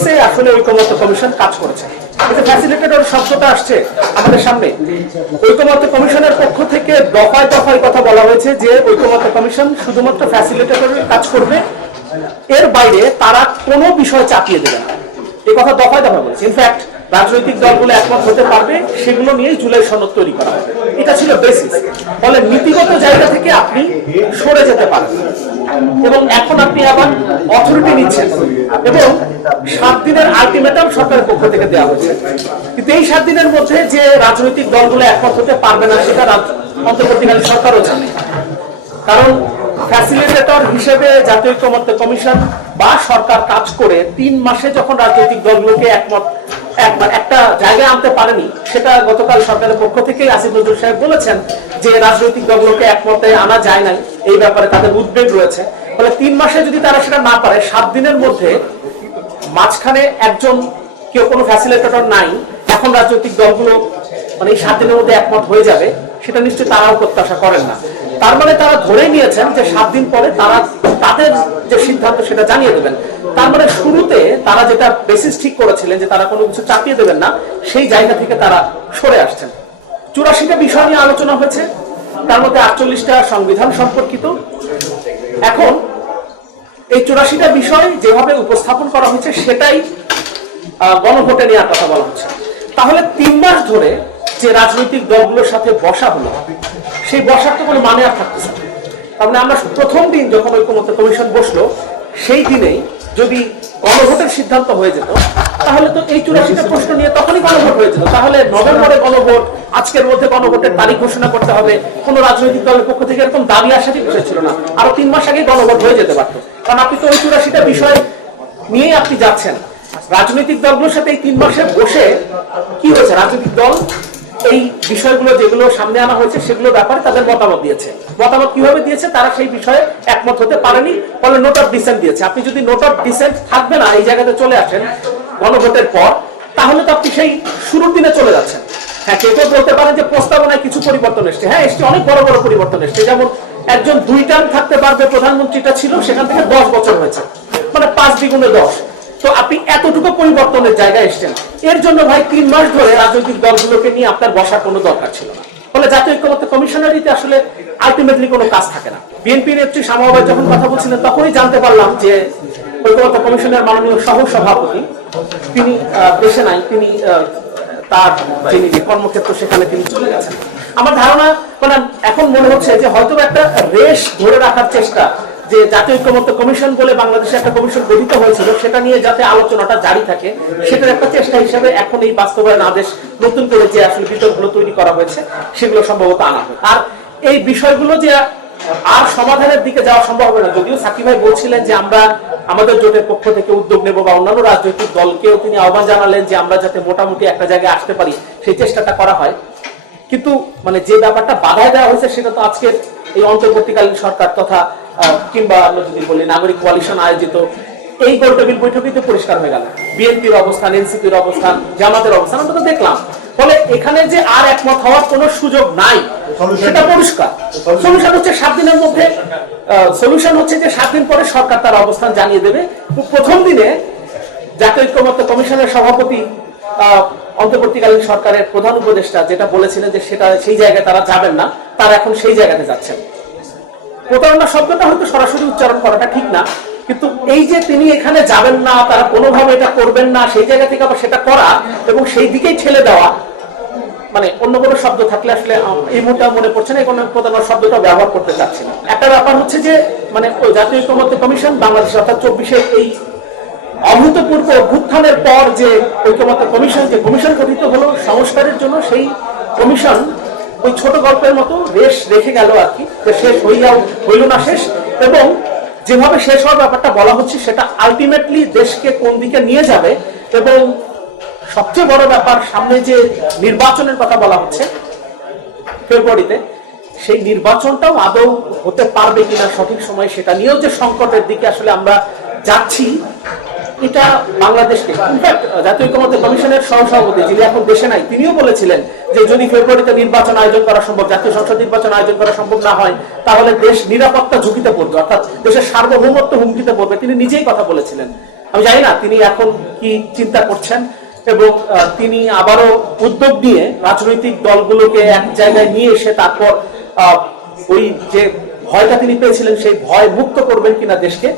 বেসিসে আসলে ঐকমত্য কমিশন কাজ করেছে। ফ্যাসিলিটেটর শব্দটা আসছে আমাদের সামনে। ঐকমত্য কমিশনের পক্ষ থেকে দফায় দফায় কথা বলা হয়েছে যে কমিশন শুধুমাত্র ফ্যাসিলিটেটরের কাজ করবে। এর বাইরে তারা কোনো বিষয় চাপিয়ে দেবে না। এ কথা দফায় দফায় বলেছে। ইনফ্যাক্ট রাজনৈতিক দলগুলো একমত হতে পারবে, সেগুলো নিয়েই জুলাই সনদ তৈরি করা হবে। এটা ছিল বেসিস ফলে নীতিগত জায়গা থেকে আপনি সরে যেতে পারেন। এবং এখন আপনি আবার অথরিটি নিচ্ছেন। এবং সাত দিনের আলটিমেটাম সরকারের পক্ষ থেকে দেওয়া হয়েছে কিন্তু এই সাত দিনের মধ্যে যে রাজনৈতিক দলগুলো একমত হতে পারবে না, সেটা অন্তর্বর্তীকালীন সরকারও জানে। কারণ ফ্যাসিলিটেটর হিসেবে জাতীয় ঐক্যমত্য কমিশন বা সরকার কাজ করে তিন মাসে যখন রাজনৈতিক দলগুলোকে একমত একটা জায়গায় আনতে পারেনি, সেটা গতকাল সরকারের পক্ষ থেকেই আসিফ নজরুল সাহেব বলেছেন যে রাজনৈতিক দলগুলোকে একমতে আনা যায় নাই, এই ব্যাপারে তাদের উদ্বেগ রয়েছে। ফলে তিন মাসে যদি তারা সেটা না পারে, সাত দিনের মধ্যে মাঝখানে একজন কেউ কোনো ফ্যাসিলিটেটর নাই, এখন রাজনৈতিক দলগুলো মানে এই সাত দিনের মধ্যে একমত হয়ে যাবে, সেটা নিশ্চয়ই তারাও প্রত্যাশা করেন না। তার মানে তারা ধরে নিয়েছেন যে সাত দিন পরে তারা তাদের যে সিদ্ধান্ত সেটা জানিয়ে দেবেন। তার মানে শুরুতে তারা যেটা বেসিস ঠিক করেছিলেন যে তারা কোনো কিছু চাপিয়ে দেবেন না, সেই জায়গা থেকে তারা সরে আসছেন। চুরাশিটা বিষয় নিয়ে আলোচনা হয়েছে, তার মধ্যে আটচল্লিশটা সংবিধান সম্পর্কিত। এখন এই চুরাশিটা বিষয় যেভাবে উপস্থাপন করা হয়েছে, সেটাই গণভোটে নেওয়ার কথা বলা হচ্ছে। তাহলে তিন মাস ধরে যে রাজনৈতিক দলগুলোর সাথে বসা হলো সেই বসার তো কোনো মানে আর থাকতেছে না। মানে আমরা প্রথম দিন যখন ঐক্যমত্য কমিশন বসল, সেই দিনেই যদি গণভোটের সিদ্ধান্ত হয়ে যেত, তাহলে তো এই চুরাশিটা প্রশ্ন নিয়ে তখনই গণভোট হয়ে যেত। তাহলে নভেম্বরে গণভোট, আজকের মধ্যে গণভোটের তারিখ ঘোষণা করতে হবে। কোন রাজনৈতিক দলের পক্ষ থেকে এরকম দাবি আসারই বিষয় ছিল না। আরও তিন মাস আগে গণভোট হয়ে যেতে পারতো। কারণ আপনি তো ওই চুরাশিটা বিষয় নিয়েই আপনি যাচ্ছেন। রাজনৈতিক দলগুলোর সাথে এই তিন মাসে বসে কি হয়েছে? রাজনৈতিক দল এই বিষয়গুলো যেগুলো সামনে আনা হয়েছে, সেগুলো ব্যাপারে তাদের মতামত দিয়েছে। মতামত কীভাবে দিয়েছে, তারা সেই বিষয়ে একমত হতে পারেনি, ফলে নোট অফ ডিসেন্ট দিয়েছে। আপনি যদি নোট অফ ডিসেন্ট থাকবে না, এই জায়গাতে চলে আসেন গণভোটের পর, তাহলে তো আপনি সেই শুরুর দিনে চলে যাচ্ছেন। হ্যাঁ কেউ কেউ বলতে পারেন যে প্রস্তাবনায় কিছু পরিবর্তন এসছে। হ্যাঁ এসছে অনেক বড় বড় পরিবর্তন এসছে। যেমন একজন দুই টার্ম থাকতে পারবে প্রধানমন্ত্রীটা ছিল, সেখান থেকে দশ বছর হয়েছে। মানে পাঁচ দ্বিগুণে দশ। তো আপনি এতটুকু পরিবর্তনের জায়গায় এসছেন। এর জন্য ভাই তিন মাস ধরে রাজনৈতিক দলগুলোকে নিয়ে আপনার বসার কোনো দরকার ছিল না। ফলে জাতীয় ঐক্যমত্য কমিশনারিতে আসলে আলটিমেটলি কোনো কাজ থাকে না। বিএনপি নেত্রী শামাবাই যখন কথা বলছিলেন, তখনই জানতে পারলাম যে ঐক্যমত্য কমিশনের মাননীয় সহ সভাপতি তিনি দেশে নাই, তিনি তার যিনি কর্মক্ষেত্র, সেখানে তিনি চলে গেছেন। আমার ধারণা মানে এখন মনে হচ্ছে যে হয়তো একটা রেশ ধরে রাখার চেষ্টা যে জাতীয় ঐক্যমত্য কমিশন বলে বাংলাদেশে একটা কমিশন গঠিত হয়েছিল, সেটা নিয়ে যাতে আলোচনাটা জারি থাকে, সেটার একটা চেষ্টা হিসেবে এখন এই বাস্তবায়ন আদেশ নতুন করে যে আসলে বিতর্কগুলো তৈরি করা হয়েছে, সেগুলো সম্ভবত আনা হয় আর এই বিষয়গুলো যে আর সমাধানের দিকে যাওয়া সম্ভব হবে না, যদিও সাকিব ভাই বলছিলেন যে আমরা আমাদের জোটের পক্ষ থেকে উদ্যোগ নেব বা অন্যান্য রাজনৈতিক দলকেও তিনি আহ্বান জানালেন যে আমরা যাতে মোটামুটি একটা জায়গায় আসতে পারি, সেই চেষ্টাটা করা হয়। কিন্তু মানে যে ব্যাপারটা বাধায় দেওয়া হয়েছে, সেটা তো আজকের এই অন্তর্বর্তীকালীন সরকার তথা কিংবা আমরা যদি বলি নাগরিক কোয়ালিশন আয়োজিত এই গোল টেবিল বৈঠকেই তো পরিষ্কার হয়ে গেল। বিএনপির অবস্থান এনসিপির অবস্থান জামাতের অবস্থান আমরা তো দেখলাম। ফলে এখানে যে আর একমত হওয়ার কোনো সুযোগ নাই সেটা পরিষ্কার। সলিউশন হচ্ছে সাত দিনের মধ্যে সলিউশন হচ্ছে যে সাত দিন পরে সরকার তার অবস্থান জানিয়ে দেবে। প্রথম দিনে জাতীয় ঐক্যমত্য কমিশনের সভাপতি আহ, অন্তর্বর্তীকালীন সরকারের প্রধান উপদেষ্টা যেটা বলেছিলেন যে সেটা সেই জায়গায় তারা যাবেন না তারা এখন সেই জায়গাতে যাচ্ছেন। প্রতারণা শব্দটা হয়তো সরাসরি উচ্চারণ করাটা ঠিক না, কিন্তু এই যে তিনি এখানে যাবেন না, তারা কোনোভাবে এটা করবেন না, সেই জায়গা থেকে আবার সেটা করা এবং সেই দিকেই ঠেলে দেওয়া মানে অন্য কোনো শব্দ থাকলে আসলে এই মুহূর্তে মনে পড়ছে না কোনো প্রতারণা শব্দটা ব্যবহার করতে চাচ্ছি না। একটা ব্যাপার হচ্ছে যে মানে ওই জাতীয় ঐক্যমত্য কমিশন বাংলাদেশ অর্থাৎ চব্বিশে এই অভূতপূর্ব অভ্যুত্থানের পর যে ঐক্যমত্য কমিশন, যে কমিশন গঠিত হলো সংস্কারের জন্য, সেই কমিশন ওই ছোট গল্পের মতো রেশ রেখে গেল আর কি। শেষ হইয়াও হইল না শেষ। এবং যেভাবে শেষ হওয়ার ব্যাপারটা বলা হচ্ছে, সেটা আলটিমেটলি দেশকে কোন দিকে নিয়ে যাবে এবং সবচেয়ে বড় ব্যাপার, সামনে যে নির্বাচনের কথা বলা হচ্ছে, ফেব্রুয়ারিতে, সেই নির্বাচনটাও আদৌ হতে পারবে কিনা সঠিক সময়, সেটা নিয়েও যে সংকটের দিকে আসলে আমরা যাচ্ছি এটা বাংলাদেশকে। ইনফ্যাক্ট জাতীয় ঐক্যমত্য কমিশনের সহসভাপতি যিনি এখন দেশে নাই, তিনিও বলেছিলেন যে যদি ফেব্রুয়ারিতে নির্বাচন আয়োজন করা সম্ভব, জাতীয় সংসদ নির্বাচন আয়োজন করা সম্ভব না হয়, তাহলে দেশ নিরাপত্তা ঝুঁকিতে পড়বে, অর্থাৎ দেশের সার্বভৌমত্ব হুমকিতে পড়বে। তিনি নিজেই কথা বলেছিলেন। আমি জানি না তিনি এখন কি চিন্তা করছেন এবং তিনি আবারও উদ্যোগ নিয়ে রাজনৈতিক দলগুলোকে এক জায়গায় নিয়ে এসে তারপর ওই যে ভয়টা তিনি পেয়েছিলেন, সেই ভয় মুক্ত করবেন কিনা দেশকে,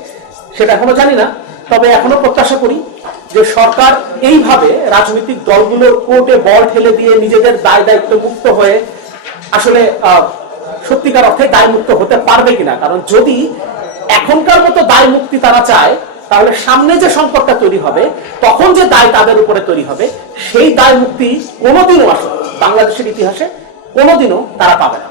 সেটা এখনও জানি না। তবে এখনও প্রত্যাশা করি যে সরকার এইভাবে রাজনৈতিক দলগুলোর কোর্টে বল ঠেলে দিয়ে নিজেদের দায় দায়িত্ব মুক্ত হয়ে আসলে সত্যিকার অর্থে দায় মুক্ত হতে পারবে কিনা। কারণ যদি এখনকার মতো দায় মুক্তি তারা চায়, তাহলে সামনে যে সংকটটা তৈরি হবে, তখন যে দায় তাদের উপরে তৈরি হবে, সেই দায় মুক্তি কোনোদিনও আসলে বাংলাদেশের ইতিহাসে কোনোদিনও তারা পাবে না।